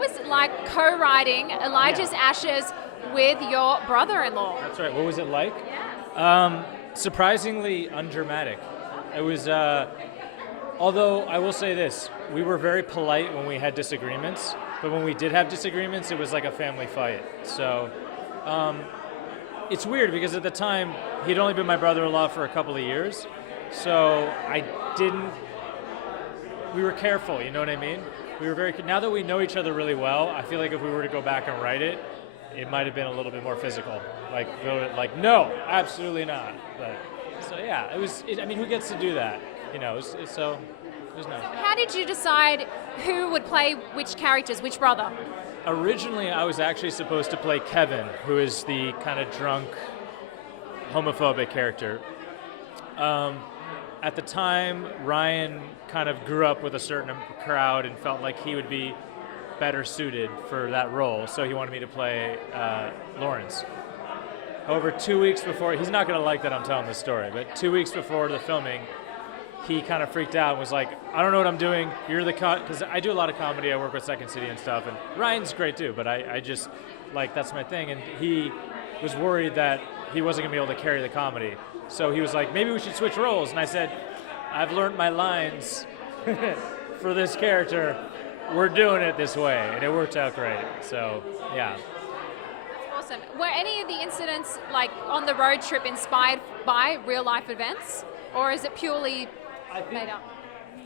was it like co-writing Elijah's Ashes with your brother-in-law? That's right. What was it like? Surprisingly undramatic. It was, although I will say this, we were very polite when we had disagreements, but when we did have disagreements, it was like a family fight. So it's weird because at the time, he'd only been my brother-in-law for a couple of years, so we were careful, you know what I mean? We were now that we know each other really well, I feel like if we were to go back and write it, it might have been a little bit more physical. Like no, absolutely not. But so yeah, I mean, who gets to do that? You know, so it was nice. How did you decide who would play which characters, which brother? Originally, I was actually supposed to play Kevin, who is the kind of drunk, homophobic character. At the time, Ryan kind of grew up with a certain crowd and felt like he would be better suited for that role, so he wanted me to play Lawrence. However, 2 weeks before, he's not going to like that I'm telling this story, but 2 weeks before the filming, he kind of freaked out and was like, I don't know what I'm doing, you're the because I do a lot of comedy, I work with Second City and stuff, and Ryan's great too, but I just, like, that's my thing, and he was worried that he wasn't going to be able to carry the comedy. So he was like, maybe we should switch roles. And I said, I've learned my lines for this character. We're doing it this way. And it worked out great. So, yeah. That's awesome. Were any of the incidents, like on the road trip, inspired by real life events? Or is it purely made up?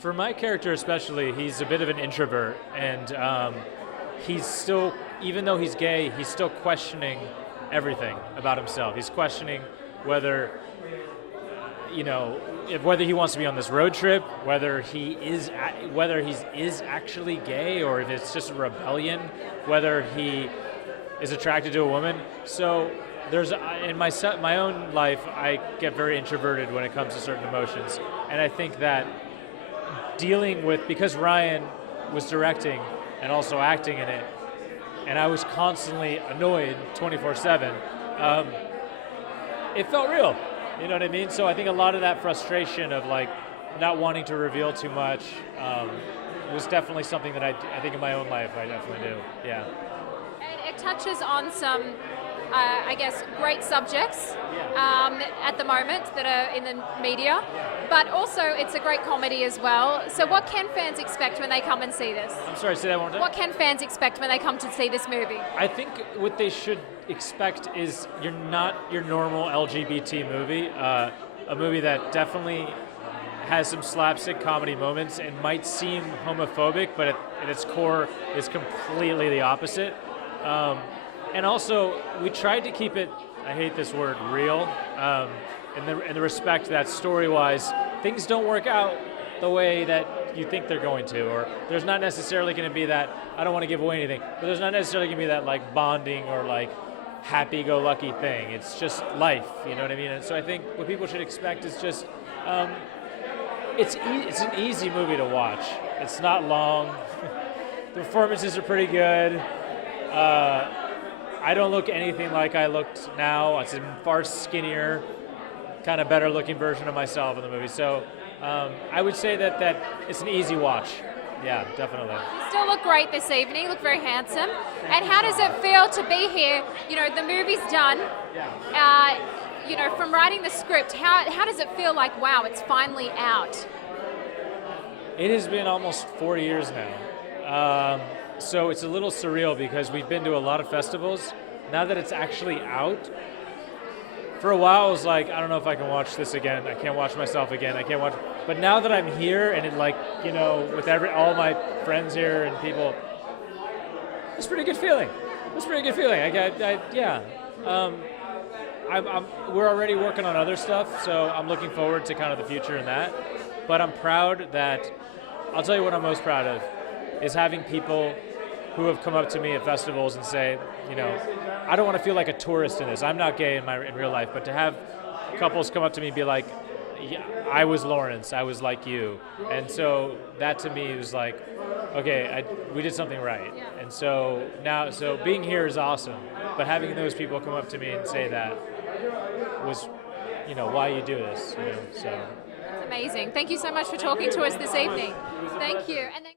For my character especially, he's a bit of an introvert. And he's still, even though he's gay, he's still questioning everything about himself. He's questioning whether, you know, whether he wants to be on this road trip, whether he is actually gay, or if it's just a rebellion, whether he is attracted to a woman. So there's, in my own life, I get very introverted when it comes to certain emotions, and I think that dealing with, because Ryan was directing and also acting in it, and I was constantly annoyed 24/7, it felt real. You know what I mean? So I think a lot of that frustration of like not wanting to reveal too much was definitely something that I think in my own life I definitely do. Yeah. And it touches on some, I guess, great subjects at the moment that are in the media, but also it's a great comedy as well. So what can fans expect when they come and see this? I'm sorry, say that one more time. What can fans expect when they come to see this movie? I think what they should expect is you're not your normal LGBT movie, a movie that definitely has some slapstick comedy moments and might seem homophobic, but at its core is completely the opposite. And also, we tried to keep it, I hate this word, real, in the respect that story-wise, things don't work out the way that you think they're going to, or there's not necessarily going to be that, I don't want to give away anything, but there's not necessarily going to be that like bonding or like happy-go-lucky thing. It's just life, you know what I mean? And so I think what people should expect is just, it's an easy movie to watch. It's not long. The performances are pretty good. I don't look anything like I looked now. It's a far skinnier, kind of better looking version of myself in the movie. So I would say that it's an easy watch. Yeah, definitely. You still look great this evening. You look very handsome. And how does it feel to be here? You know, the movie's done. Yeah. You know, from writing the script, how does it feel like, wow, it's finally out? It has been almost 4 years now. So it's a little surreal because we've been to a lot of festivals. Now that it's actually out, for a while I was like, I don't know if I can watch this again. I can't watch myself again. I can't watch. But now that I'm here and it, like, you know, with all my friends here and people, it's a pretty good feeling. It's a pretty good feeling. We're already working on other stuff, so I'm looking forward to kind of the future in that. But I'm proud that, I'll tell you what I'm most proud of, is having people who have come up to me at festivals and say, you know, I don't want to feel like a tourist in this. I'm not gay in real life, but to have couples come up to me and be like, yeah, I was Lawrence, I was like you. And so that to me was like, okay, we did something right. And so now, being here is awesome, but having those people come up to me and say that was, you know, why you do this, you know, so. That's amazing. Thank you so much for talking to us this evening. Thank you. And then